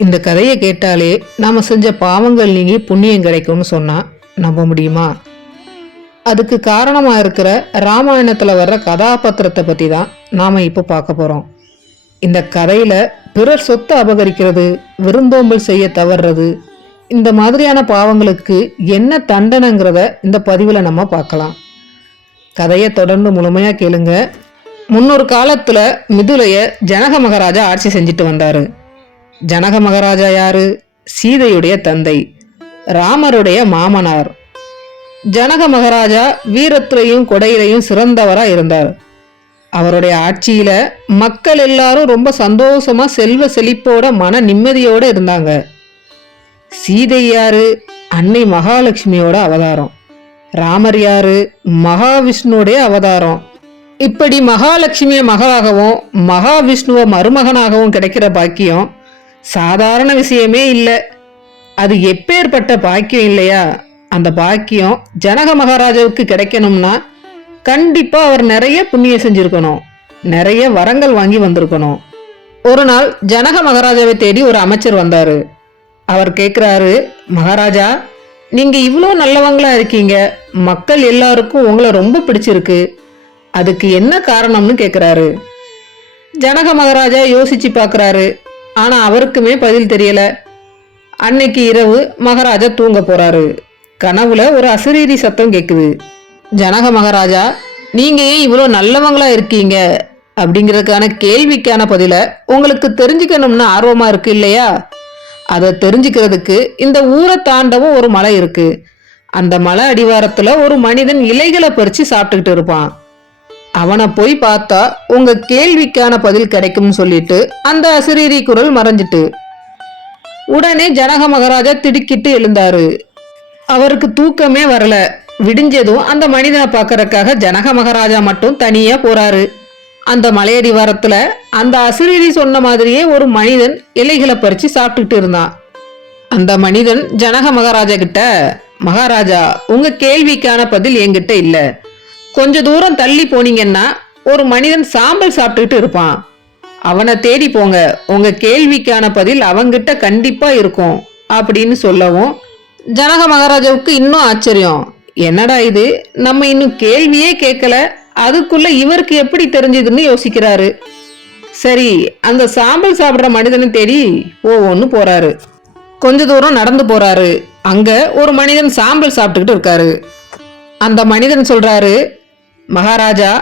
இந்த கதையை கேட்டாலே நாம செஞ்ச பாவங்கள் நீங்கி புண்ணியம் கிடைக்கும்னு சொன்னா நம்ப முடியுமா? அதுக்கு காரணமா இருக்கிற ராமாயணத்துல வர்ற கதாபாத்திரத்தை பத்தி தான் நாம இப்போ பார்க்க போறோம். இந்த கதையில பிறர் சொத்தை அபகரிக்கிறது, விருந்தோம்பல் செய்ய தவறுறது, இந்த மாதிரியான பாவங்களுக்கு என்ன தண்டனைங்கிறத இந்த பதிவுல நம்ம பார்க்கலாம். கதையை தொடர்ந்து முழுமையா கேளுங்க. முன்னொரு காலத்துல மிதுலைய ஜனக மகாராஜா ஆட்சி செஞ்சுட்டு வந்தாரு. ஜனக மகாராஜா யாரு? சீதையுடைய தந்தை, ராமருடைய மாமனார். ஜனக மகாராஜா வீரத்திலையும் கொடையிலையும் சிறந்தவரா இருந்தார். அவருடைய ஆட்சியில மக்கள் எல்லாரும் ரொம்ப சந்தோஷமா செல்வ செழிப்போட மன நிம்மதியோட இருந்தாங்க. சீதை யாரு? அன்னை மகாலட்சுமியோட அவதாரம். ராமர் யாரு? மகாவிஷ்ணுடைய அவதாரம். இப்படி மகாலட்சுமிய மகளாகவும் மகாவிஷ்ணுவ மருமகனாகவும் கிடைக்கிற பாக்கியம் சாதாரண விஷயமே இல்லை. அது எப்பேற்பட்ட பாக்கியம் இல்லையா? அந்த பாக்கியம் ஜனக மகாராஜாவுக்கு கிடைக்கணும்னா கண்டிப்பா அவர் நிறைய புண்ணியம் செஞ்சிருக்கணும், நிறைய வரங்கள் வாங்கி வந்திருக்கணும். ஒரு நாள் ஜனக மகாராஜாவை தேடி ஒரு அமைச்சர் வந்தாரு. அவர் கேட்கிறாரு, மகாராஜா, நீங்க இவ்வளோ நல்லவங்களா இருக்கீங்க, மக்கள் எல்லாருக்கும் உங்களை ரொம்ப பிடிச்சிருக்கு, அதுக்கு என்ன காரணம்னு கேட்கிறாரு. ஜனக மகாராஜா யோசிச்சு பார்க்கறாரு. ஆனா அவருக்குமே பதில் தெரியல. அன்னைக்கு இரவு மகாராஜா தூங்க போறாரு. கனவுல ஒரு அசரீரி சத்தம் கேக்குது. ஜனக மகாராஜா, நீங்க ஏன் இவ்வளோ நல்லவங்களா இருக்கீங்க அப்படிங்கிறதுக்கான கேள்விக்கான பதில உங்களுக்கு தெரிஞ்சுக்கணும்னு ஆர்வமா இருக்கு இல்லையா? அதை தெரிஞ்சுக்கிறதுக்கு இந்த ஊரை தாண்டவும் ஒரு மலை இருக்கு. அந்த மலை அடிவாரத்துல ஒரு மனிதன் இலைகளை பறிச்சு சாப்பிட்டுக்கிட்டு இருப்பான். அவனை போய் பார்த்தா உங்க கேள்விக்கான பதில் கிடைக்கும்னு சொல்லிட்டு அந்த அசரீரி குரல் மறைஞ்சிட்டு. உடனே ஜனக மகாராஜா திடுக்கிட்டு எழுந்தாரு. அவருக்கு தூக்கமே வரல. விடிஞ்சதும் அந்த மனிதனை பார்க்கறதுக்காக ஜனக மகாராஜா மட்டும் தனியா போறாரு. அந்த மலையடிவாரத்துல அந்த அசரீரி சொன்ன மாதிரியே ஒரு மனிதன் இலைகளை பறிச்சு சாப்பிட்டுட்டு இருந்தான். அந்த மனிதன் ஜனக மகாராஜா கிட்ட, மகாராஜா, உங்க கேள்விக்கான பதில் என்கிட்ட இல்ல, கொஞ்ச தூரம் தள்ளி போனீங்கன்னா ஒரு மனிதன் சாம்பல் சாப்பிட்டுக்கிட்டு இருப்பான், அவனை தேடி போங்க, உங்க கேள்விக்கான பதில் அவங்கிட்ட கண்டிப்பா இருக்கும் அப்படின்னு சொல்லவும் ஜனக மகாராஜாவுக்கு இன்னும் ஆச்சரியம். என்னடா இது, நம்ம இன்னும் கேள்வியே கேட்கல, அதுக்குள்ள இவருக்கு எப்படி தெரிஞ்சதுன்னு யோசிக்கிறாரு. சரி, அந்த சாம்பல் சாப்பிட்ற மனிதனை தேடி ஒன்னு போறாரு. கொஞ்ச தூரம் நடந்து போறாரு. அங்க ஒரு மனிதன் சாம்பல் சாப்பிட்டுக்கிட்டு இருக்காரு. அந்த மனிதன் சொல்றாரு, மகாராஜா,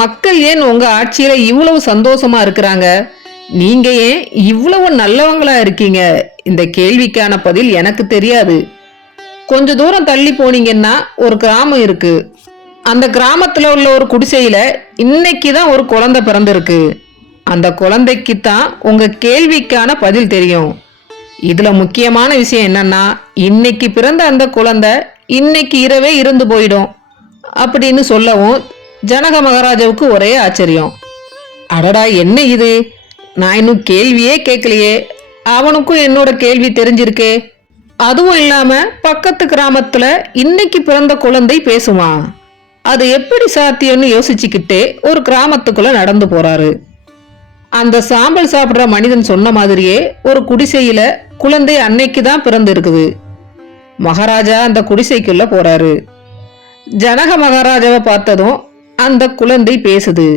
மக்கள் ஏன் உங்க ஆட்சியில இவ்வளவு சந்தோஷமா இருக்கிறாங்க, நீங்க ஏன் இவ்வளவு நல்லவங்களா இருக்கீங்க, இந்த கேள்விக்கான பதில் எனக்கு தெரியாது. கொஞ்ச தூரம் தள்ளி போனீங்கன்னா ஒரு கிராமம் இருக்கு. அந்த கிராமத்துல உள்ள ஒரு குடிசையில இன்னைக்குதான் ஒரு குழந்தை பிறந்திருக்கு. அந்த குழந்தைக்கு தான் உங்க கேள்விக்கான பதில் தெரியும். இதுல முக்கியமான விஷயம் என்னன்னா, இன்னைக்கு பிறந்த அந்த குழந்தை இன்னைக்கு இரவே இருந்து போயிடும் அப்படின்னு சொல்லவும் ஜனக மகாராஜாவுக்கு ஒரே ஆச்சரியம். அடடா, என்ன இது, நான் இன்னும் கேள்வியே கேட்கலையே, அவனுக்கும் என்னோட கேள்வி தெரிஞ்சிருக்கே, அதுவும் இல்லாம பக்கத்து கிராமத்துல இன்னைக்கு பிறந்த குழந்தை பேசுவான், அது எப்படி சாத்தியம்னு யோசிச்சுக்கிட்டே ஒரு கிராமத்துக்குள்ள நடந்து போறாரு. அந்த சாம்பல் சாப்பிடுற மனிதன் சொன்ன மாதிரியே ஒரு குடிசையில குழந்தை அன்னைக்கு தான் பிறந்து இருக்குது. மகாராஜா அந்த குடிசைக்குள்ள போறாரு. ஜனக மகாராஜாவை பார்த்ததும் அந்த குழந்தை பேசுது.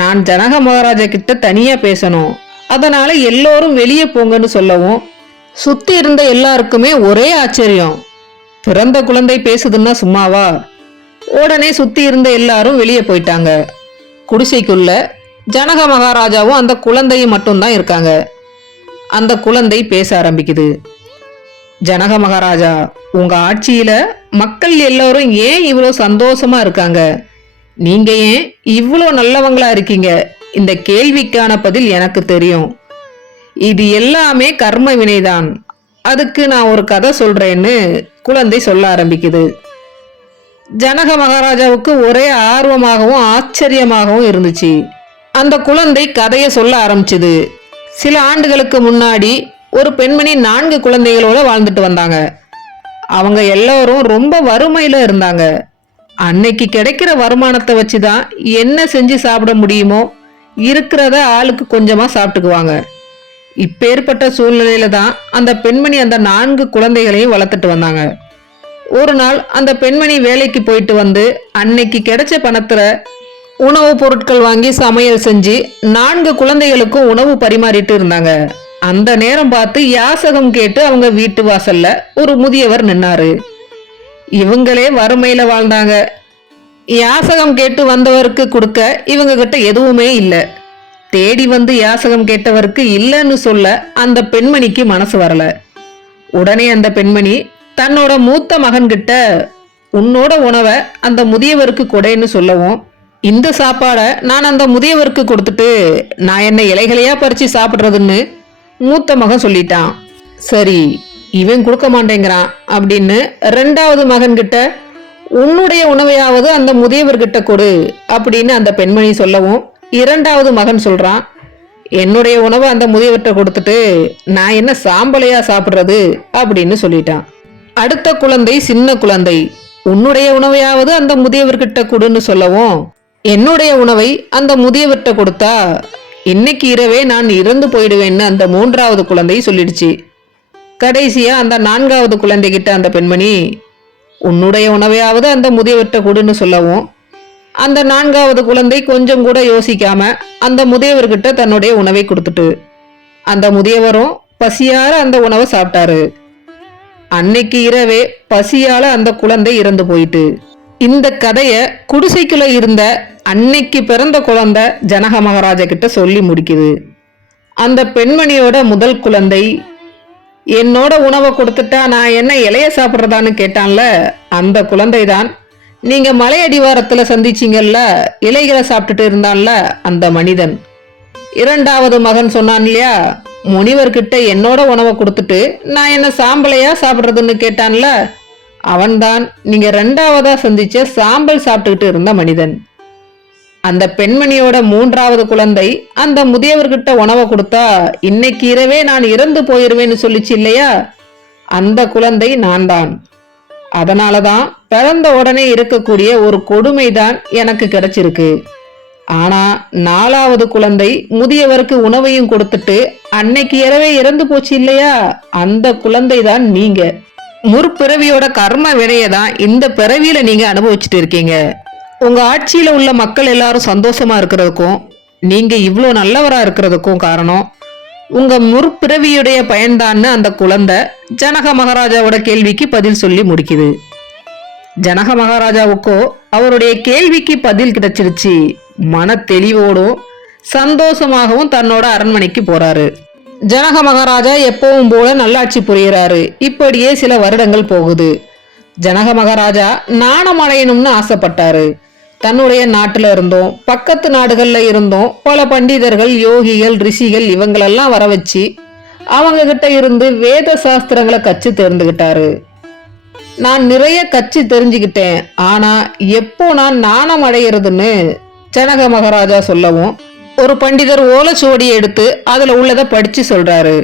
நான் ஜனக மகாராஜா கிட்ட தனியா பேசணும், அதனால எல்லோரும் வெளியே போங்கன்னு சொல்லவும் சுத்தி இருந்த எல்லாருக்குமே ஒரே ஆச்சரியம். பிறந்த குழந்தை பேசுதுன்னா சும்மாவா? உடனே சுத்தி இருந்த எல்லாரும் வெளியே போயிட்டாங்க. குடிசைக்குள்ள ஜனக மகாராஜாவும் அந்த குழந்தையும் மட்டும்தான் இருக்காங்க. அந்த குழந்தை பேச ஆரம்பிக்குது. ஜனக மகாராஜா, உங்க ஆட்சியில மக்கள் எல்லாரும் ஏன் இவ்வளோ சந்தோஷமா இருக்காங்க, நீங்க ஏன் இவ்வளோ நல்லவங்களா இருக்கீங்க, இந்த கேள்விக்கான பதில் எனக்கு தெரியும். இது எல்லாமே கர்ம வினைதான், அதுக்கு நான் ஒரு கதை சொல்றேன்னு குழந்தை சொல்ல ஆரம்பிக்குது. ஜனக மகாராஜாவுக்கு ஒரே ஆர்வமாகவும் ஆச்சரியமாகவும் இருந்துச்சு. அந்த குழந்தை கதையை சொல்ல ஆரம்பிச்சுது. சில ஆண்டுகளுக்கு முன்னாடி ஒரு பெண்மணி 4 குழந்தைகளோட வாழ்ந்துட்டு வந்தாங்க. அவங்க எல்லாரும் ரொம்ப வறுமையில இருந்தாங்க. அன்னைக்கு கிடைக்கிற வருமானத்தை வச்சுதான் என்ன செஞ்சு சாப்பிட முடியுமோ இருக்கிறத ஆளுக்கு கொஞ்சமா சாப்பிட்டுக்குவாங்க. இப்பேற்பட்ட சூழ்நிலையில தான் அந்த பெண்மணி அந்த 4 குழந்தைகளையும் வளர்த்துட்டு வந்தாங்க. ஒரு நாள் அந்த பெண்மணி வேலைக்கு போயிட்டு வந்து அன்னைக்கு கிடைச்ச பணத்துல உணவுப் பொருட்கள் வாங்கி சமையல் செஞ்சு 4 குழந்தைகளுக்கும் உணவு பரிமாறிட்டு இருந்தாங்க. அந்த நேரம் பார்த்து யாசகம் கேட்டு அவங்க வீட்டு வாசல்ல ஒரு முதியவர் நின்னாரு. இவங்களே வறுமையில வாழ்ந்தாங்க. யாசகம் கேட்டு வந்தவருக்கு கொடுக்க இவங்க கிட்ட எதுவுமே இல்லை. தேடி வந்து யாசகம் கேட்டவருக்கு இல்லைன்னு சொல்ல அந்த பெண்மணிக்கு மனசு வரல. உடனே அந்த பெண்மணி தன்னோட மூத்த மகன்கிட்ட உன்னோட உணவை அந்த முதியவருக்கு கொடைன்னு சொல்லவும், இந்த சாப்பாடை நான் அந்த முதியவருக்கு கொடுத்துட்டு நான் என்ன இலைகளையா பறிச்சு சாப்பிட்றதுன்னு மூத்த மகன் சொல்லிட்டான். சரி, இவன் கொடுக்க மாட்டேங்கிறான் அப்படின்னு 2வது மகன்கிட்ட உன்னுடைய உணவையாவது அந்த முதியவர்கிட்ட கொடு அப்படின்னு அந்த பெண்மணி சொல்லவும், 2வது மகன் சொல்றான், என்னுடைய உணவை அந்த முதியவர்கிட்ட கொடுத்துட்டு நான் என்ன சாம்பலையா சாப்பிட்றது அப்படின்னு சொல்லிட்டான். அடுத்த குழந்தை சின்ன குழந்தை உன்னுடைய உணவையாவது அந்த முதியவர்கிட்ட கொடுன்னு சொல்லவும், என்னுடைய உணவை அந்த முதியவர்கிட்ட கொடுத்தா இன்னைக்கு இரவே நான் இறந்து போயிடுவேன்னு அந்த 3வது குழந்தை சொல்லிடுச்சு. கடைசியா அந்த 4வது குழந்தைகிட்ட அந்த பெண்மணி உன்னுடைய உணவையாவது அந்த முதியவர்கிட்ட கொடுன்னு சொல்லவும், அந்த 4வது குழந்தை கொஞ்சம் கூட யோசிக்காம அந்த முதியவர்கிட்ட தன்னுடைய உணவை கொடுத்துட்டு அந்த முதியவரும் பசியார அந்த உணவை சாப்பிட்டாரு. அன்னைக்கு இரவே பசியால அந்த குழந்தை இறந்து போயிட்டு. இந்த கதைய குடிசைக்குள்ள இருந்த அன்னைக்கு பிறந்த குழந்தை ஜனக மகாராஜா கிட்ட சொல்லி முடிக்குது. அந்த பெண்மணியோட முதல் குழந்தை என்னோட உணவை கொடுத்துட்டா நான் என்ன இலைய சாப்பிட்றதான்னு கேட்டான்ல, அந்த குழந்தை தான் நீங்க மலை அடிவாரத்துல சந்திச்சீங்கல்ல, இலைகளை சாப்பிட்டுட்டு இருந்தான்ல அந்த மனிதன். 2வது மகன் சொன்னான் இல்லையா, முனிவர்கிட்ட என்னோட உணவை கொடுத்துட்டு நான் என்ன சாம்பலையா சாப்பிட்றதுன்னு கேட்டான்ல, அவன்தான் நீங்க 2வதா சந்திச்ச சாம்பல் சாப்பிட்டுக்கிட்டு இருந்த மனிதன். அந்த பெண்மணியோட 3வது குழந்தை அந்த முதியவர்கிட்ட உணவை கொடுத்தா இன்னைக்கு இரவே நான் இறந்து போயிருவேன்னு சொல்லிச்சு இல்லையா, அந்த குழந்தை நான் தான். அதனாலதான் பிறந்த உடனே இருக்கக்கூடிய ஒரு கொடுமைதான் எனக்கு கிடைச்சிருக்கு. ஆனா 4வது குழந்தை முதியவருக்கு உணவையும் கொடுத்துட்டு அன்னைக்கு இரவே இறந்து போச்சு இல்லையா, அந்த குழந்தை தான் நீங்க. முற்பிறவியோட கர்ம வினையை தான் இந்த பிறவியில நீங்க அனுபவிச்சுட்டு இருக்கீங்க. உங்க ஆட்சியில உள்ள மக்கள் எல்லாரும் சந்தோஷமா இருக்கிறதுக்கும் நீங்க இவ்வளோ நல்லவரா இருக்கிறதுக்கும் காரணம் உங்க முற்பிறவியுடைய பயன்தான்னு அந்த குழந்தை ஜனக மகாராஜாவோட கேள்விக்கு பதில் சொல்லி முடிக்குது. ஜனக மகாராஜாவுக்கோ அவருடைய கேள்விக்கு பதில் கிடைச்சிருச்சு. மன தெளிவோடும் சந்தோஷமாகவும் தன்னோட அரண்மனைக்கு போறாரு. ஜனக மகாராஜா எப்பவும் போல நல்லாட்சி புரிகிறாரு. இப்படியே சில வருடங்கள் போகுது. ஜனக மகாராஜா நாணம் அடையணும்னு ஆசைப்பட்டாரு. தன்னுடைய நாட்டுல இருந்தோம் பக்கத்து நாடுகள்ல இருந்தோம் பல பண்டிதர்கள், யோகிகள், ரிஷிகள் இவங்களெல்லாம் வர வச்சு அவங்க கிட்ட இருந்து வேத சாஸ்திரங்களை கற்று தெரிந்துகிட்டாரு. நான் நிறைய கட்சி தெரிஞ்சுக்கிட்டேன், ஆனா எப்போ நான் நாணம் அடைகிறதுன்னு ஜனக மகாராஜா சொல்லவும், ஒரு பண்டிதர் ஓலைச்சுவடியை எடுத்து அதுல உள்ளதை படிச்சு சொல்றாரு.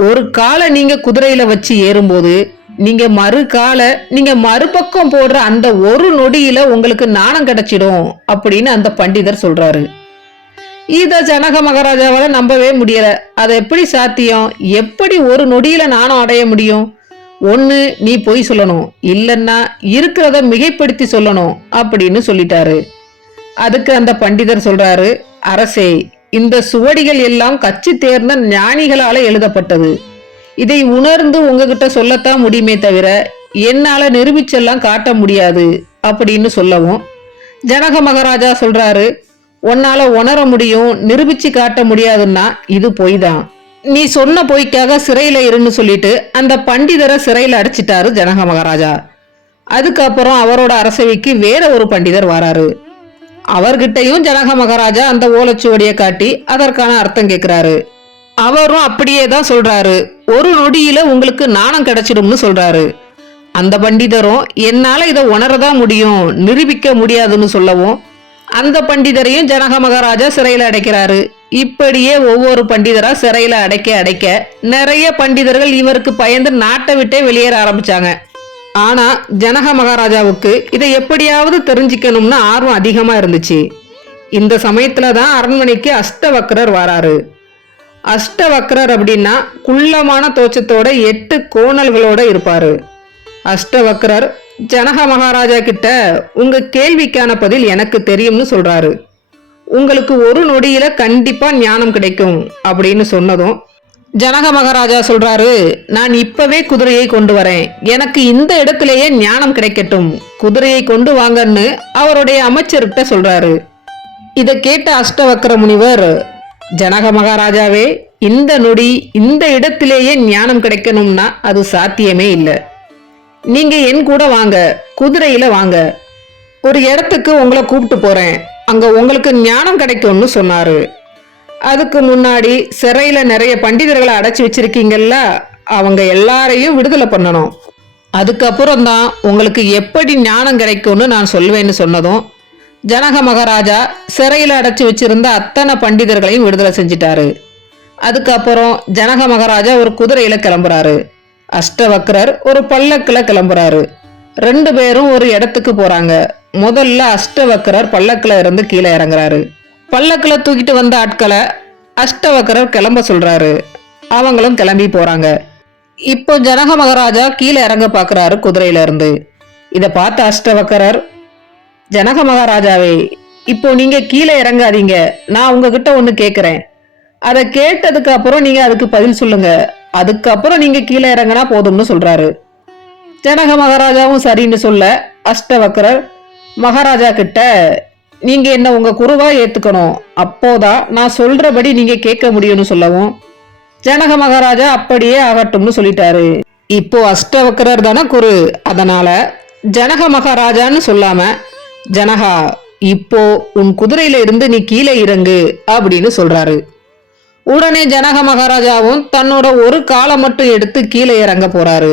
ஒரு காலை நீங்க குதிரையில வச்சு ஏறும்போது நீங்க மறுபக்கம் போடுற அந்த ஒரு நொடியில உங்களுக்கு நாணம் கிடைச்சிடும் அப்படின்னு அந்த பண்டிதர் சொல்றாரு. இத ஜனக மகாராஜாவால நம்பவே முடியல. அது எப்படி சாத்தியம்? எப்படி ஒரு நொடியில நாணம் அடைய முடியும்? ஒண்ணு நீ பொய் சொல்லணும், இல்லன்னா இருக்கிறத மிகைப்படுத்தி சொல்லணும் அப்படின்னு சொல்லிட்டாரு. அதுக்கு அந்த பண்டிதர் சொல்றாரு, அரசே, இந்த சுவடிகள் எல்லாம் கட்சி தேர்ந்த ஞானிகளால எழுதப்பட்டது. இதை உணர்ந்து உங்ககிட்ட சொல்லத்தான் முடியுமே தவிர என்னால நிரூபிச்செல்லாம் காட்ட முடியாது அப்படின்னு சொல்லவும், ஜனக மகாராஜா சொல்றாரு, உன்னால உணர முடியும், நிரூபிச்சு காட்ட முடியாதுன்னா இது பொய் தான். நீ சொன்ன பொய்க்காக சிறையில இருன்னு சொல்லிட்டு அந்த பண்டிதரை சிறையில அடைச்சிட்டாரு ஜனக மகாராஜா. அதுக்கப்புறம் அவரோட அரசவைக்கு வேற ஒரு பண்டிதர் வராரு. அவர்கிட்டையும் ஜனக மகாராஜா அந்த ஓலைச்சுவடியை காட்டி அதற்கான அர்த்தம் கேட்கிறாரு. அவரும் அப்படியே தான் சொல்றாரு, ஒரு நொடியில உங்களுக்கு நாணம் கிடைச்சிடும்னு சொல்றாரு. அந்த பண்டிதரும் என்னால இதை உணரதான் முடியும், நிரூபிக்க முடியாதுன்னு சொல்லவும் அந்த பண்டிதரையும் ஜனக மகாராஜா சிறையில அடைக்கிறாரு. இப்படியே ஒவ்வொரு பண்டிதரா சிறையில அடைக்க நிறைய பண்டிதர்கள் இவருக்கு பயந்து நாட்டை விட்டே வெளியேற ஆரம்பிச்சாங்க. ஆனா ஜனக மகாராஜாவுக்கு இதை எப்படியாவது தெரிஞ்சுக்கணும்னு ஆர்வம் அதிகமா இருந்துச்சு. இந்த சமயத்துலதான் அரண்மனைக்கு அஷ்டவக்ரர் வராரு. அஷ்டவக்ரர் அப்படின்னா குள்ளமான தோற்றத்தோட 8 கோணல்களோட இருப்பாரு. அஷ்டவக்ரர் ஜனக மகாராஜா கிட்ட உங்க கேள்விக்கான பதில் எனக்கு தெரியும்னு சொல்றாரு. உங்களுக்கு ஒரு நொடியில கண்டிப்பா ஞானம் கிடைக்கும் அப்படின்னு சொன்னதும் ஜனக மகாராஜா சொல்றாரு, நான் இப்பவே குதிரையை கொண்டு வரேன், எனக்கு இந்த இடத்திலேயே ஞானம் கிடைக்கட்டும், குதிரையை கொண்டு வாங்கன்னு அவருடைய அமைச்சர்கிட்ட சொல்றாரு. இதை கேட்ட அஷ்டவக்ர முனிவர், ஜனக மகாராஜாவே, இந்த நொடி இந்த இடத்திலேயே ஞானம் கிடைக்கணும்னா அது சாத்தியமே இல்லை. நீங்க என் கூட வாங்க, குதிரையில வாங்க, ஒரு இடத்துக்கு உங்களை கூப்பிட்டு போறேன், அங்க உங்களுக்கு ஞானம் கிடைக்கும்னு சொன்னாரு. அதுக்கு முன்னாடி சிறையில நிறைய பண்டிதர்களை அடைச்சி வச்சிருக்கீங்கல்ல, அவங்க எல்லாரையும் விடுதலை பண்ணணும், அதுக்கப்புறம் தான் உங்களுக்கு எப்படி ஞானம் கிடைக்கும்னு நான் சொல்வேன்னு சொன்னதும் ஜனக மகாராஜா சிறையில அடைச்சி வச்சிருந்த அத்தனை பண்டிதர்களையும் விடுதலை செஞ்சிட்டாரு. அதுக்கப்புறம் ஜனக மகாராஜா ஒரு குதிரையில கிளம்புறாரு. அஷ்டவக்ரர் ஒரு பல்லக்குல கிளம்புறாரு. 2 பேரும் ஒரு இடத்துக்கு போறாங்க. முதல்ல அஷ்டவக்ரர் பல்லக்குல இருந்து கீழே இறங்குறாரு. பல்லக்குல தூக்கிட்டு வந்த ஆட்களை அஷ்டவக்ரர் கிளம்ப சொல்றாரு. அவங்களும் கிளம்பி போறாங்க. இப்போ ஜனக மகாராஜா கீழே இறங்க பாக்குறாரு குதிரையில இருந்து. இத பார்த்த அஷ்டவக்ரர், ஜனக மகாராஜாவே, இப்போ நீங்க கீழே இறங்காதீங்க, நான் உங்ககிட்ட ஒண்ணு கேக்குறேன், அதை கேட்டதுக்கு அப்புறம் நீங்க அதுக்கு பதில் சொல்லுங்க, அதுக்கப்புறம் நீங்க கீழே இறங்கினா போதும்னு சொல்றாரு. ஜனக மகாராஜாவும் சரின்னு சொல்ல அஷ்டவக்ரர் மகாராஜா கிட்ட, நீங்க என்ன உங்க குருவா ஏத்துக்கணும், அப்போதான் நான் சொல்றபடி நீங்க கேட்க முடியும்னு சொல்லவும் ஜனக மகாராஜா அப்படியே ஆகட்டும்னு சொல்லிட்டாரு. இப்போ அஷ்டவக்ரர் தானே குரு, அதனால ஜனக மகாராஜான்னு சொல்லாம, ஜனகா, இப்போ உன் குதிரையில இருந்து நீ கீழே இறங்கு அப்படின்னு சொல்றாரு. உடனே ஜனக மகாராஜாவும் தன்னோட ஒரு காலை மட்டும் எடுத்து கீழே இறங்க போறாரு.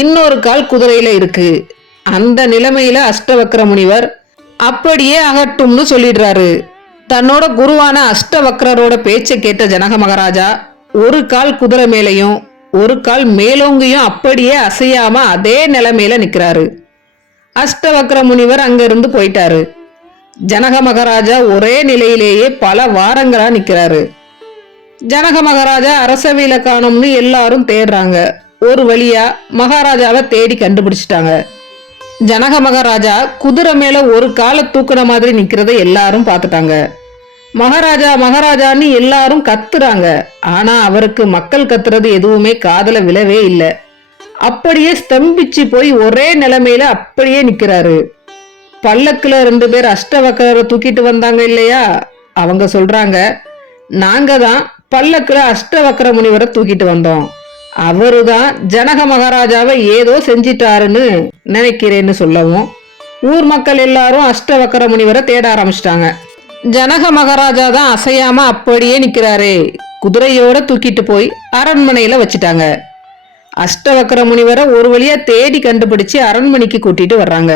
இன்னொரு கால் குதிரையில இருக்கு. அந்த நிலைமையில அஷ்டவக்ர முனிவர் அப்படியே ஆகட்டும்னு சொல்லிடுறாரு. தன்னோட குருவான அஷ்டவக்ரரோட பேச்சை கேட்ட ஜனக மகாராஜா ஒரு கால் குதிரை மேலையும் ஒரு கால் மேலோங்கியும் அப்படியே அசையாம அதே நிலைமையில நிக்கிறாரு. அஷ்டவக்ர முனிவர் அங்க இருந்து போயிட்டாரு. ஜனக மகாராஜா ஒரே நிலையிலேயே பல வாரங்களா நிக்கிறாரு. ஜனக மகாராஜா அரசவையில காணும்னு எல்லாரும் தேடுறாங்க. ஒரு வழியா மகாராஜாவை தேடி கண்டுபிடிச்சிட்டாங்க. ஜனக மகாராஜா குதிரை மேல ஒரு காலை தூக்குன மாதிரி நிக்கிறத எல்லாரும் பார்த்துட்டாங்க. மகாராஜா மகாராஜான்னு எல்லாரும் கத்துறாங்க. ஆனா அவருக்கு மக்கள் கத்துறது எதுவுமே காதுல விழவே இல்லை. அப்படியே ஸ்தம்பிச்சு போய் ஒரே நிலைமையில அப்படியே நிக்கிறாரு. பல்லக்குல 2 பேர் அஷ்டவக்ரரை தூக்கிட்டு வந்தாங்க இல்லையா, அவங்க சொல்றாங்க, நாங்க தான் பல்லக்குல அஷ்டவக்ர முனிவரை தூக்கிட்டு வந்தோம், அவருதான் ஜனக மகாராஜாவை ஏதோ செஞ்சிட்டாருன்னு நினைக்கிறேன்னு சொல்லவும் ஊர் மக்கள் எல்லாரும் அஷ்டவக்ர முனிவரை தேட ஆரம்பிச்சிட்டாங்க. ஜனக மகாராஜா தான் அசையாம அப்படியே நிக்கிறாரு. குதிரையோட தூக்கிட்டு போய் அரண்மனையில வச்சிட்டாங்க. அஷ்டவக்ர முனிவரை ஒரு வழியா தேடி கண்டுபிடிச்சு அரண்மனைக்கு கூட்டிட்டு வர்றாங்க.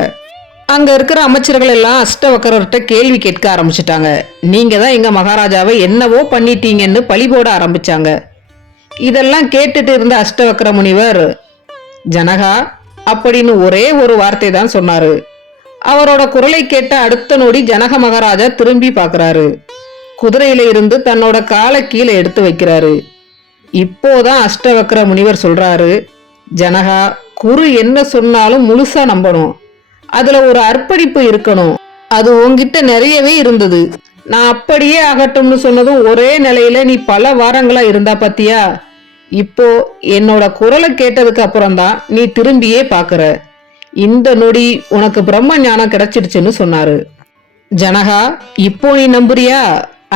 அங்க இருக்கிற அமைச்சர்கள் எல்லாம் அஷ்டவக்ரர்கிட்ட கேள்வி கேட்க ஆரம்பிச்சிட்டாங்க. நீங்க தான் எங்க மகாராஜாவை என்னவோ பண்ணிட்டீங்கன்னு பழி போட ஆரம்பிச்சாங்க. இதெல்லாம் கேட்டுட்டு இருந்த அஷ்டவக்ர முனிவர், ஜனகா அப்படின்னு ஒரே ஒரு வார்த்தை தான் சொன்னாரு. அவரோட குரலை கேட்ட அடுத்த நொடி ஜனக மகாராஜா திரும்பி பாக்குறாரு. குதிரையில இருந்து தன்னோட காலை கீழே எடுத்து வைக்கிறாரு. இப்போதான் அஷ்டவக்ர முனிவர் சொல்றாரு, ஜனகா, குரு என்ன சொன்னாலும் முழுசா நம்பணும், அதுல ஒரு அர்ப்பணிப்பு இருக்கணும், அது உன்கிட்ட நிறையவே இருந்தது. நான் அப்படியே ஆகட்டும்னு சொன்னதும் ஒரே நிலையில நீ பல வாரங்களா இருந்தா பாத்தியா, இப்போ என்னோட குரலை கேட்டதுக்கு அப்புறம் தான் நீ திரும்பியே பாக்குற, இந்த நொடி உனக்கு பிரம்ம ஞானம் கிடைச்சிடுச்சுன்னு சொன்னாரு. ஜனகா, இப்போ நீ நம்புறியா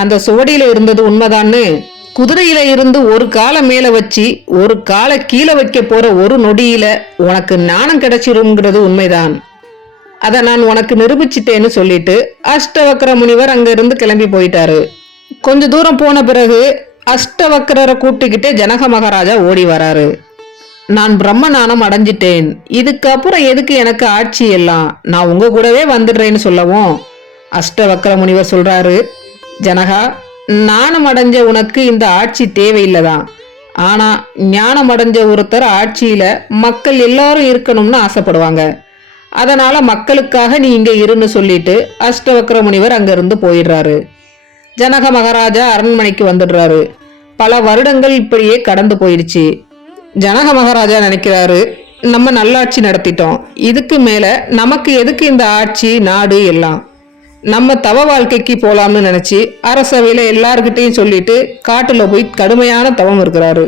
அந்த சுவடியில இருந்தது உண்மைதான்னு? குதிரையில இருந்து ஒரு காலை மேல வச்சு ஒரு காலை கீழே வைக்க போற ஒரு நொடியில உனக்கு ஞானம் கிடைச்சிருங்கிறது உண்மைதான், அத நான் உனக்கு நிரூபிச்சிட்டேன்னு சொல்லிட்டு அஷ்டவக்ர முனிவர் அங்க இருந்து கிளம்பி போயிட்டாரு. கொஞ்ச தூரம் போன பிறகு அஷ்டவக்ரரை கூட்டிக்கிட்டே ஜனக மகாராஜா ஓடி வராரு. நான் பிரம்ம ஞானம் அடைஞ்சிட்டேன், இதுக்கப்புறம் எதுக்கு எனக்கு ஆட்சி எல்லாம், நான் உங்க கூடவே வந்துடுறேன்னு சொல்லவும் அஷ்டவக்ர முனிவர் சொல்றாரு, ஜனகா, ஞானம் அடைஞ்ச உனக்கு இந்த ஆட்சி தேவையில்லைதான், ஆனா ஞானம் அடைஞ்ச ஒருத்தர் ஆட்சியில மக்கள் எல்லாரும் இருக்கணும்னு ஆசைப்படுவாங்க, அதனால மக்களுக்காக நீ இங்க இருன்னு சொல்லிட்டு அஷ்டவக்ர முனிவர் அங்க இருந்து போயிடுறாரு. ஜனக மகாராஜா அரண்மனைக்கு வந்துடுறாரு. பல வருடங்கள் இப்படியே கடந்து போயிடுச்சு. ஜனக மகாராஜா நினைக்கிறாரு, நம்ம நல்லாட்சி நடத்திட்டோம், இதுக்கு மேல நமக்கு எதுக்கு இந்த ஆட்சி நாடு எல்லாம், நம்ம தவ வாழ்க்கைக்கு போலாம்னு நினைச்சு அரசவையில எல்லார்கிட்டையும் சொல்லிட்டு காட்டுல போய் கடுமையான தவம் இருக்கிறாரு.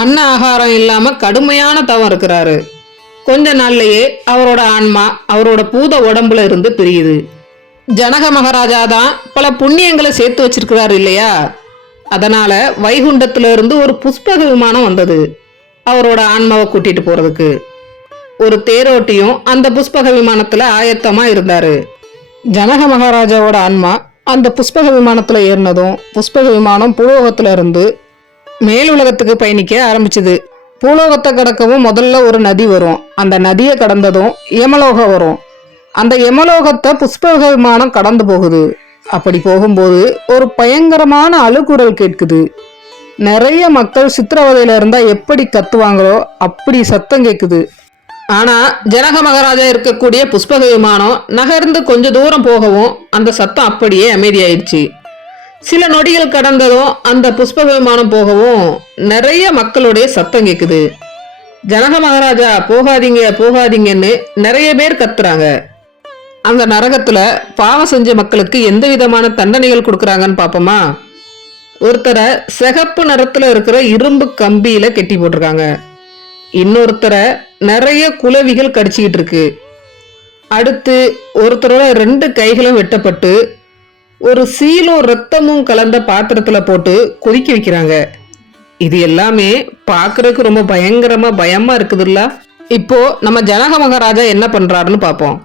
அன்ன ஆகாரம் இல்லாம கடுமையான தவம் இருக்கிறாரு. கொஞ்ச நாள்லயே அவரோட ஆன்மா அவரோட பூத உடம்புல இருந்து பிரியுது. ஜனக மகாராஜா தான் பல புண்ணியங்களை சேர்த்து வச்சிருக்கிறாரு இல்லையா, அதனால வைகுண்டத்துல இருந்து ஒரு புஷ்பக விமானம் வந்தது அவரோட ஆன்மாவை கூட்டிட்டு போறதுக்கு. ஒரு தேரோட்டியும் அந்த புஷ்பக விமானத்துல ஆயத்தமா இருந்தாரு. ஜனக மகாராஜாவோட ஆன்மா அந்த புஷ்பக விமானத்துல ஏறினதும் புஷ்பக விமானம் பூலோகத்துல இருந்து மேலுலகத்துக்கு பயணிக்க ஆரம்பிச்சுது. பூலோகத்தை கடக்கவும் முதல்ல ஒரு நதி வரும். அந்த நதியை கடந்ததும் யமலோகம் வரும். அந்த யமலோகத்தை புஷ்பக விமானம் கடந்து போகுது. அப்படி போகும்போது ஒரு பயங்கரமான அழுகுரல் கேட்குது. நிறைய மக்கள் சித்திரவதையில இருந்தா எப்படி கத்துவாங்களோ அப்படி சத்தம் கேட்குது. ஆனா ஜனக மகாராஜா இருக்கக்கூடிய புஷ்பக விமானம் நகர்ந்து கொஞ்ச தூரம் போகவும் அந்த சத்தம் அப்படியே அமைதியாயிடுச்சு. சில நொடிகள் கடந்ததும் அந்த புஷ்பக விமானம் போகவும் நிறைய மக்களுடைய சத்தம் கேட்குது. ஜனக மகாராஜா போகாதீங்க போகாதீங்கன்னு நிறைய பேர் கத்துறாங்க. அந்த நரகத்துல பாவம் செஞ்ச மக்களுக்கு எந்த விதமான தண்டனைகள் கொடுக்கறாங்கன்னு பாப்போமா. ஒருத்தரை சிகப்பு நிறத்துல இருக்கிற இரும்பு கம்பியில கெட்டி போட்டிருக்காங்க. இன்னொருத்தரை நிறைய குளவிகள் கடிச்சுக்கிட்டு இருக்கு. அடுத்து ஒருத்தரோட 2 கைகளும் வெட்டப்பட்டு ஒரு சீலும் ரத்தமும் கலந்த பாத்திரத்துல போட்டு கொதிக்க வைக்கிறாங்க. இது எல்லாமே பாக்குறதுக்கு ரொம்ப பயங்கரமா பயமா இருக்குதுல்ல. இப்போ நம்ம ஜனக மகாராஜா என்ன பண்றாருன்னு பாப்போம்.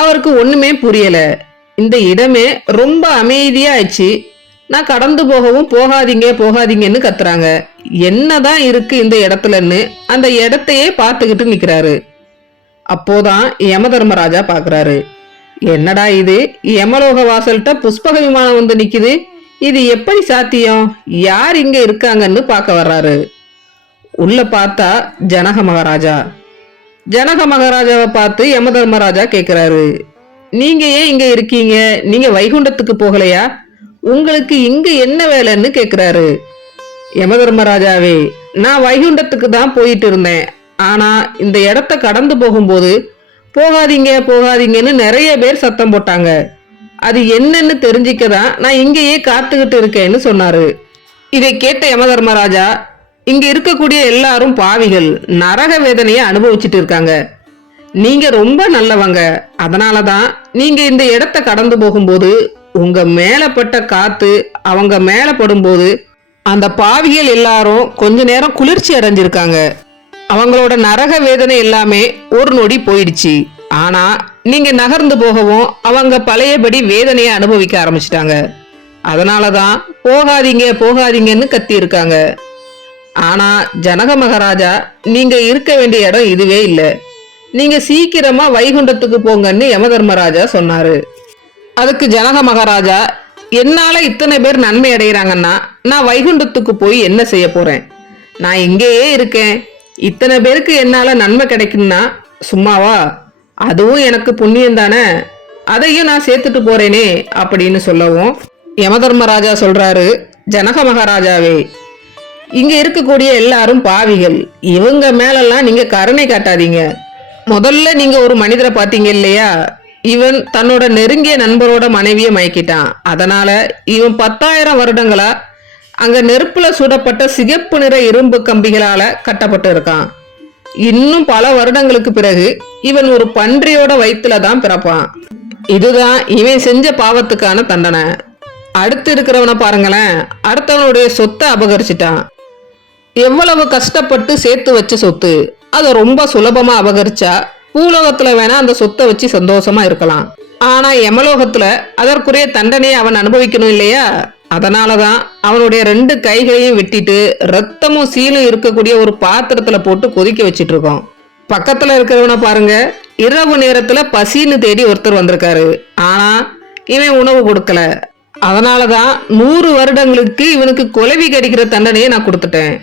அவருக்கு ஒண்ணுமே புரியல. இந்த இடமே ரொம்ப அமைதியா ஆயிடுச்சு. நான் கடந்து போகவும் போகாதீங்க போகாதீங்கன்னு கத்துறாங்க. என்னதான் இருக்கு இந்த இடத்துலன்னு அந்த இடத்தையே பார்த்துக்கிட்டு நிக்கிறாரு. அப்போதான் யமதர்மராஜா பாக்குறாரு. என்னடா இது, யமலோக வாசல்கிட்ட புஷ்பக விமானம் வந்து நிக்குது, இது எப்படி சாத்தியம், யார் இங்க இருக்காங்கன்னு பார்க்க வர்றாரு. உள்ள பார்த்தா ஜனக மகாராஜா. ஜனக மகாராஜாவை பார்த்து யமதர்மராஜா கேக்குறாரு, நீங்க ஏன் இங்க இருக்கீங்க, நீங்க வைகுண்டத்துக்கு போகலையா, உங்களுக்கு இங்க என்ன வேலைன்னு கேக்குறாரு. யமதர்மராஜாவே, நான் வைகுண்டத்துக்கு தான் போயிட்டு இருந்தேன். ஆனா இந்த இடத்த கடந்து போகும்போது போகாதீங்க போகாதீங்கன்னு நிறைய பேர் சத்தம் போட்டாங்க. அது என்னன்னு தெரிஞ்சிக்கதான் நான் இங்கேயே காத்துக்கிட்டு இருக்கேன்னு சொன்னாரு. இதை கேட்ட யமதர்மராஜா, இங்க இருக்கக்கூடிய எல்லாரும் பாவிகள், நரக வேதனையை அனுபவிச்சுட்டு இருக்காங்க. நீங்க ரொம்ப நல்லவங்க, அதனாலதான் நீங்க இந்த இடத்த கடந்து போகும்போது உங்க மேலப்பட்ட காத்து அவங்க மேல படும்போது அந்த பாவிகள் எல்லாரும் கொஞ்ச நேரம் குளிர்ச்சி அடைஞ்சிருக்காங்க. அவங்களோட நரக வேதனை எல்லாமே ஒரு நொடி போயிடுச்சு. ஆனா நீங்க நகர்ந்து போகவும் அவங்க பழையபடி வேதனையை அனுபவிக்க ஆரம்பிச்சிட்டாங்க. அதனாலதான் போகாதீங்க போகாதீங்கன்னு கத்தி இருக்காங்க. ஆனா ஜனக மகாராஜா, நீங்க இருக்க வேண்டிய இடம் இதுவே இல்லை, நீங்க சீக்கிரமா வைகுண்டத்துக்கு போங்கன்னு யமதர்மராஜா சொன்னாரு. அதுக்கு ஜனக மகாராஜா, என்னால இத்தனை பேர் நன்மை அடைகிறாங்கன்னா நான் வைகுண்டத்துக்கு போய் என்ன செய்ய போறேன், நான் இங்கேயே இருக்கேன், இத்தனை பேருக்கு என்னால நன்மை கிடைக்கும்னா சும்மாவா, அதுவும் எனக்கு புண்ணியம் தானே, அதையும் நான் சேர்த்துட்டு போறேனே அப்படின்னு சொல்லவும் யமதர்மராஜா சொல்றாரு, ஜனக மகாராஜாவே, இங்க இருக்கக்கூடிய எல்லாரும் பாவிகள், இவங்க மேலெல்லாம் நீங்க கருணை காட்டாதீங்க. முதல்ல நீங்க ஒரு மனிதரை பார்த்தீங்க இல்லையா, இவன் தன்னோட நெருங்கிய நண்பரோட மனைவியை மயக்கிட்டான். அதனால இவன் 10,000 வருடங்களா அங்க நெருப்புல சுடப்பட்ட சிகப்பு நிற இரும்பு கம்பிகளால கட்டப்பட்டு இருக்கான். இன்னும் பல வருடங்களுக்கு பிறகு இவன் ஒரு பன்றியோட வயிற்றுல தான் பிறப்பான். இதுதான் இவன் செஞ்ச பாவத்துக்கான தண்டனை. அடுத்து இருக்கிறவனை பாருங்களேன், அடுத்தவனுடைய சொத்தை அபகரிச்சிட்டான். எவ்வளவு கஷ்டப்பட்டு சேர்த்து வச்ச சொத்து, அதை ரொம்ப சுலபமா அபகரிச்சா பூலோகத்துல வேணா அந்த சொத்தை வச்சு சந்தோஷமா இருக்கலாம். ஆனா யமலோகத்துல அதற்குரிய தண்டனையை அவன் அனுபவிக்கணும் இல்லையா, அதனாலதான் அவனுடைய 2 கைகளையும் வெட்டிட்டு ரத்தமும் சீலும் இருக்கக்கூடிய ஒரு பாத்திரத்துல போட்டு கொதிக்க வச்சிட்டு இருக்கோம். பக்கத்துல இருக்கிறவனை பாருங்க, இரவு நேரத்துல பசின்னு தேடி ஒருத்தர் வந்திருக்காரு. ஆனா இவன் உணவு கொடுக்கல. அதனாலதான் 100 வருடங்களுக்கு இவனுக்கு கொலவி கடிக்கிற தண்டனையை நான் கொடுத்துட்டேன்.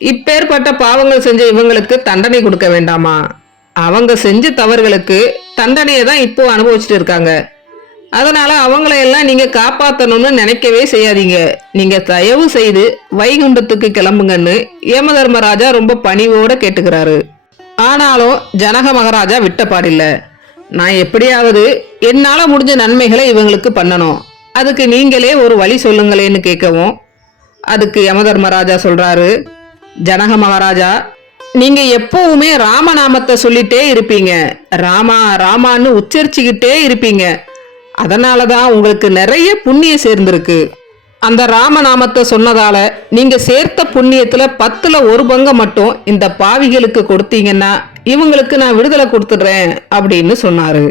இப்பேற்பட்ட பாவங்கள் செஞ்ச இவங்களுக்கு தண்டனை கொடுக்க வேண்டாமா? அவங்க செஞ்ச தவறுகளுக்கு தண்டனையை தான் இப்போ அனுபவிச்சுட்டு இருக்காங்க. அதனால அவங்களையெல்லாம் நீங்க காப்பாற்றணும்னு நினைக்கவே செய்யாதீங்க. நீங்க தயவு செய்து வைகுண்டத்துக்கு கிளம்புங்கன்னு யமதர்மராஜா ரொம்ப பணிவோட கேட்டுக்கிறாரு. ஆனாலும் ஜனக மகாராஜா விட்டப்பாடில்ல. நான் எப்படியாவது என்னால முடிஞ்ச நன்மைகளை இவங்களுக்கு பண்ணணும், அதுக்கு நீங்களே ஒரு வழி சொல்லுங்களேன்னு கேட்கவும் அதுக்கு யமதர்மராஜா சொல்றாரு, ஜனக மகாராஜா, நீங்க எப்பவுமே ராமநாமத்தை சொல்லிட்டே இருப்பீங்க, ராமா ராமான்னு உச்சரிச்சுக்கிட்டே இருப்பீங்க. அதனாலதான் உங்களுக்கு நிறைய புண்ணியம் சேர்ந்திருக்கு. அந்த ராமநாமத்தை சொன்னதால நீங்க சேர்த்த புண்ணியத்துல 10ல் 1 பங்கை மட்டும் இந்த பாவிகளுக்கு கொடுத்தீங்கன்னா இவங்களுக்கு நான் விடுதலை கொடுத்துடுறேன் அப்படின்னு சொன்னாரு.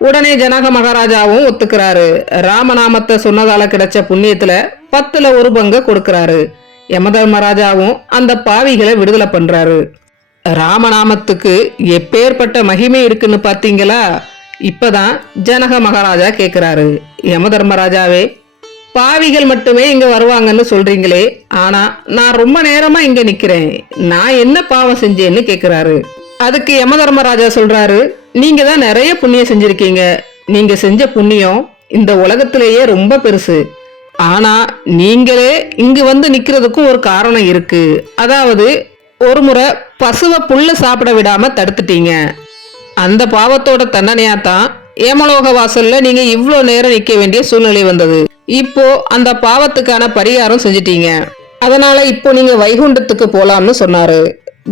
உடனே ஜனக மகாராஜாவும் ஒத்துக்கிறாரு. ராமநாமத்தை சொன்னதால கிடைச்ச புண்ணியத்துல 10ல் 1 பங்கை கொடுக்கிறாரு. யமதர்மராஜாவும் அந்த பாவிகளை விடுதலை பண்றாரு. ராமநாமத்துக்கு எப்பேற்பட்ட மகிமை இருக்குன்னு பாத்தீங்களா? இப்பதான் ஜனக மகாராஜா கேக்குறாரு, யமதர்மராஜாவே, பாவிகள் மட்டுமே இங்க வருவாங்கன்னு சொல்றீங்களே, ஆனா நான் ரொம்ப நேரமா இங்க நிக்கிறேன், நான் என்ன பாவம் செஞ்சேன்னு கேக்குறாரு. அதுக்கு யமதர்மராஜா சொல்றாரு, நீங்க தான் நிறைய புண்ணியம் செஞ்சிருக்கீங்க. நீங்க செஞ்ச புண்ணியம் இந்த உலகத்திலேயே ரொம்ப பெருசு. ஆனா நீங்களே இங்கு வந்து நிக்கிறதுக்கும் ஒரு காரணம் இருக்கு. அதாவது ஒரு முறை பசுவை புல்ல சாப்பிட விடாம தடுத்துட்டீங்க. அந்த பாவத்தோட தண்டனையாத்தான் ஏமலோக வாசல்ல நீங்க இவ்வளோ நேரம் நிக்க வேண்டிய சூழ்நிலை வந்தது. இப்போ அந்த பாவத்துக்கான பரிகாரம் செஞ்சிட்டீங்க. அதனால இப்போ நீங்க வைகுண்டத்துக்கு போலாம்னு சொன்னாரு.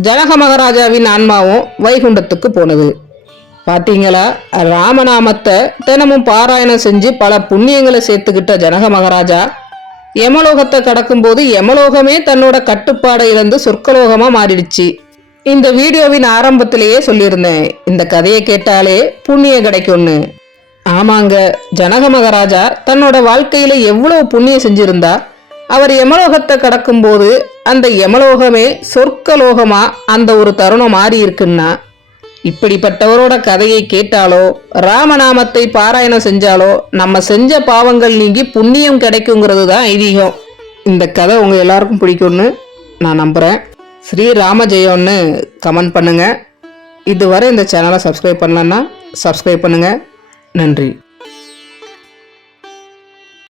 ஜனக மகாராஜாவின் ஆன்மாவும் வைகுண்டத்துக்கு போனது. பாத்தீங்களா, ராமநாமத்தை தினமும் பாராயணம் செஞ்சு பல புண்ணியங்களை சேர்த்துக்கிட்ட ஜனக மகாராஜா யமலோகத்தை கடக்கும் போது யமலோகமே தன்னோட கட்டுப்பாடை இழந்து சொர்க்கலோகமா மாறிடுச்சு. இந்த வீடியோவின் ஆரம்பத்திலேயே சொல்லியிருந்தேன், இந்த கதையை கேட்டாலே புண்ணியம் கிடைக்கும்னு. ஆமாங்க, ஜனக மகாராஜா தன்னோட வாழ்க்கையில எவ்வளவு புண்ணியம் செஞ்சிருந்தா அவர் யமலோகத்தை கடக்கும் போது அந்த யமலோகமே சொர்க்கலோகமா அந்த ஒரு தருணம் மாறி இருக்குன்னா, இப்படிப்பட்டவரோட கதையை கேட்டாலோ ராமநாமத்தை பாராயணம் செஞ்சாலோ நம்ம செஞ்ச பாவங்கள் நீங்கி புண்ணியம் கிடைக்குங்கிறது தான் ஐதீகம். இந்த கதை உங்க எல்லாருக்கும் பிடிக்கும்னு நான் நம்புறேன். ஸ்ரீராம ஜெயம்னு கமெண்ட் பண்ணுங்க. இதுவரை இந்த சேனலை சப்ஸ்கிரைப் பண்ணலன்னா சப்ஸ்கிரைப் பண்ணுங்க. நன்றி.